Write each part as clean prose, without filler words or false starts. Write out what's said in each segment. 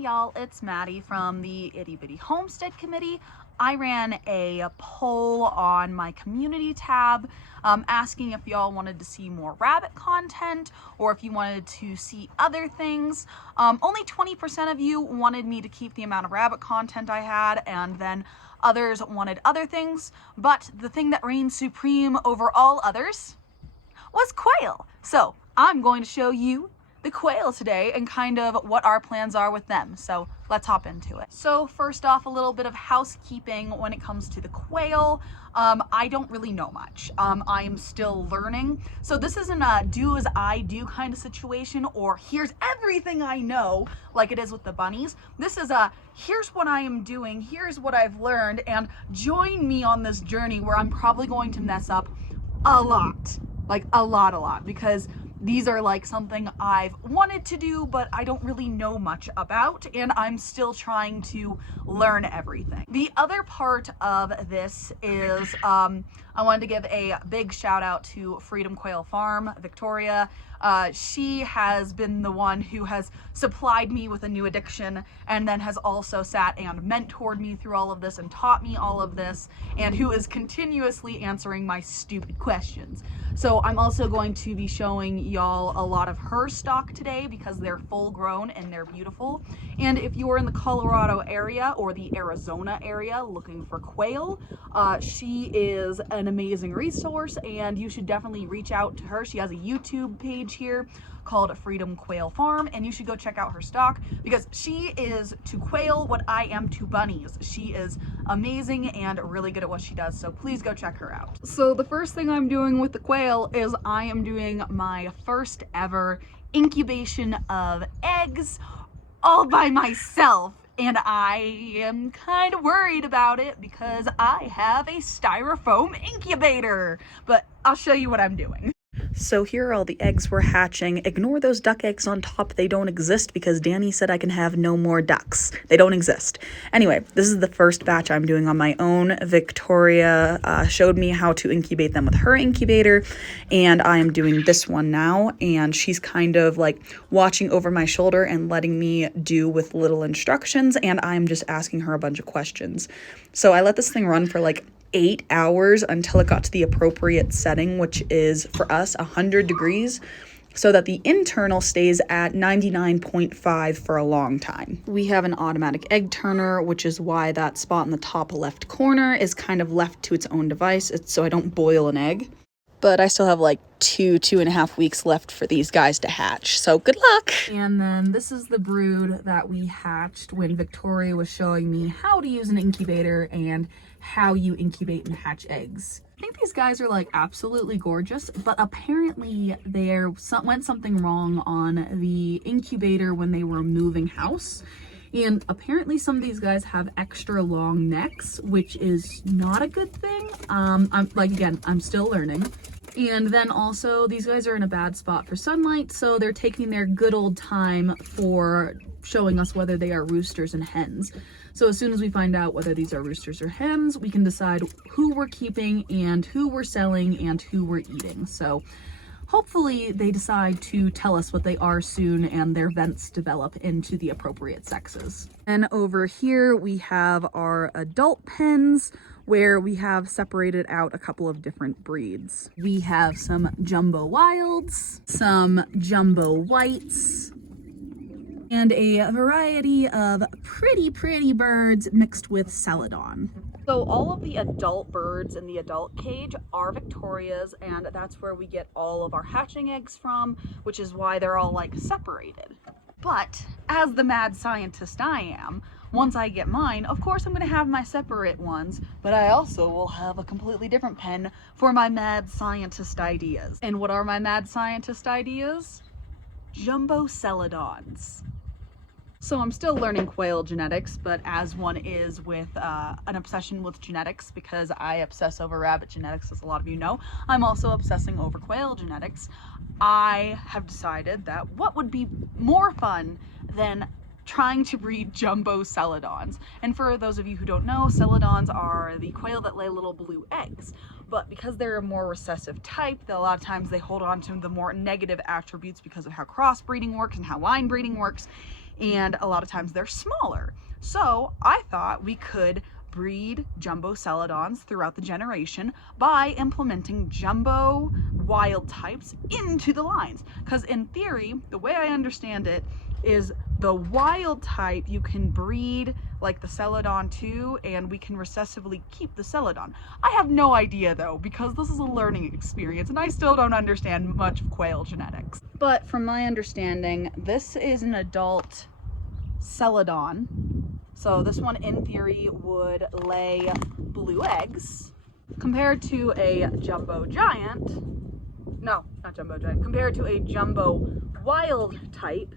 y'all, it's Maddie from the Itty Bitty Homestead Committee. I ran a poll on my community tab asking if y'all wanted to see more rabbit content or if you wanted to see other things. Only 20% of you wanted me to keep the amount of rabbit content I had, and then others wanted other things, but the thing that reigned supreme over all others was quail. So I'm going to show you the quail today and kind of what our plans are with them. So let's hop into it. So first off, a little bit of housekeeping when it comes to the quail. I don't really know much. I am still learning. So this isn't a do as I do kind of situation, or here's everything I know like it is with the bunnies. This is a here's what I am doing, here's what I've learned, and join me on this journey where I'm probably going to mess up a lot. Like a lot, because these are like something I've wanted to do, but I don't really know much about, and I'm still trying to learn everything. The other part of this is I wanted to give a big shout out to Freedom Quail Farm, Victoria. She has been the one who has supplied me with a new addiction, and then has also sat and mentored me through all of this and taught me all of this, and who is continuously answering my stupid questions. So I'm also going to be showing y'all a lot of her stock today because they're full grown and they're beautiful. And if you're in the Colorado area or the Arizona area looking for quail, she is an amazing resource, and you should definitely reach out to her. She has a YouTube page here called Freedom Quail Farm, and you should go check out her stock because she is to quail what I am to bunnies. She is amazing and really good at what she does, so please go check her out. So the first thing I'm doing with the quail is I am doing my first ever incubation of eggs all by myself. And I am kind of worried about it because I have a styrofoam incubator, but I'll show you what I'm doing. So here are all the eggs we're hatching. Ignore those duck eggs on top. They don't exist because Danny said I can have no more ducks. They don't exist. Anyway, this is the first batch I'm doing on my own. Victoria showed me how to incubate them with her incubator, and I am doing this one now, and she's kind of like watching over my shoulder and letting me do with little instructions, and I'm just asking her a bunch of questions. So I let this thing run for like 8 hours until it got to the appropriate setting, which is for us 100 degrees, so that the internal stays at 99.5 for a long time. We have an automatic egg turner, which is why that spot in the top left corner is kind of left to its own device. It's so I don't boil an egg. But I still have like 2.5 weeks left for these guys to hatch, so good luck. And then this is the brood that we hatched when Victoria was showing me how to use an incubator and how you incubate and hatch eggs. I think these guys are like absolutely gorgeous, but apparently there went something wrong on the incubator when they were moving house. And apparently some of these guys have extra long necks, which is not a good thing. I'm still learning. And then also these guys are in a bad spot for sunlight, so they're taking their good old time for showing us whether they are roosters and hens. So as soon as we find out whether these are roosters or hens, we can decide who we're keeping and who we're selling and who we're eating. So hopefully they decide to tell us what they are soon and their vents develop into the appropriate sexes. And over here we have our adult pens where we have separated out a couple of different breeds. We have some jumbo wilds, some jumbo whites, and a variety of pretty birds mixed with celadon. So all of the adult birds in the adult cage are Victoria's, and that's where we get all of our hatching eggs from, which is why they're all like separated. But as the mad scientist I am, once I get mine, of course I'm going to have my separate ones, but I also will have a completely different pen for my mad scientist ideas. And what are my mad scientist ideas? Jumbo celadons. So I'm still learning quail genetics, but as one is with an obsession with genetics, because I obsess over rabbit genetics, as a lot of you know, I'm also obsessing over quail genetics. I have decided that what would be more fun than trying to breed jumbo celadons. And for those of you who don't know, celadons are the quail that lay little blue eggs. But because they're a more recessive type, a lot of times they hold on to the more negative attributes because of how crossbreeding works and how line breeding works. and a lot of times they're smaller. So I thought we could breed jumbo celadons throughout the generation by implementing jumbo wild types into the lines. Because in theory, the way I understand it is the wild type you can breed like the celadon too, and we can recessively keep the celadon. I have no idea though, because this is a learning experience and I still don't understand much of quail genetics. But from my understanding, this is an adult celadon. So this one in theory would lay blue eggs compared to a jumbo giant. No, not jumbo giant. Compared to a jumbo wild type,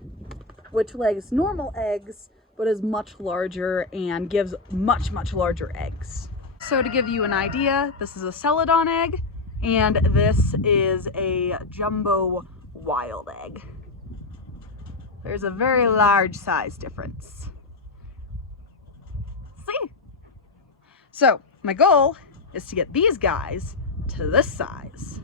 which lays normal eggs, but is much larger and gives much larger eggs. So to give you an idea, this is a celadon egg, and this is a jumbo wild egg. There's a very large size difference. See? So my goal is to get these guys to this size.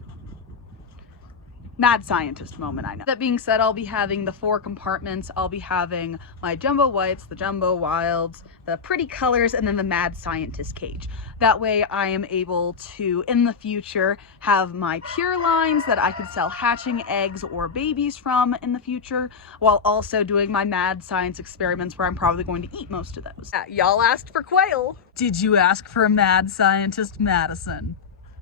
Mad scientist moment, I know. That being said, I'll be having the 4 compartments. I'll be having my jumbo whites, the jumbo wilds, the pretty colors, and then the mad scientist cage. That way I am able to, in the future, have my pure lines that I could sell hatching eggs or babies from in the future, while also doing my mad science experiments where I'm probably going to eat most of those. Yeah, y'all asked for Quail. Did you ask for a mad scientist, Madison?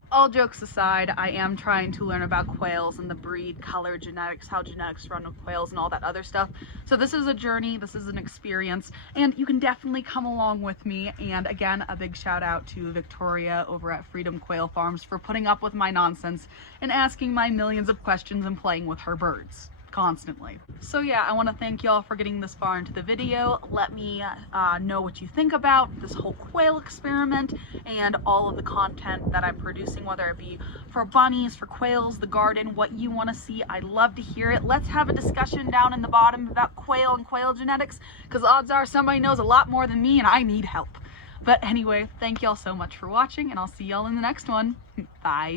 All jokes aside, I am trying to learn about quails and the breed, color, genetics, how genetics run with quails and all that other stuff. So this is a journey, this is an experience, and you can definitely come along with me. And again, a big shout out to Victoria over at Freedom Quail Farms for putting up with my nonsense and asking my millions of questions and playing with her birds constantly. So yeah, I want to thank y'all for getting this far into the video. Let me know what you think about this whole quail experiment and all of the content that I'm producing, whether it be for bunnies, for quails, the garden, what you want to see. I'd love to hear it. Let's have a discussion down in the bottom about quail and quail genetics, because odds are somebody knows a lot more than me and I need help. But anyway, thank y'all so much for watching, and I'll see y'all in the next one. Bye.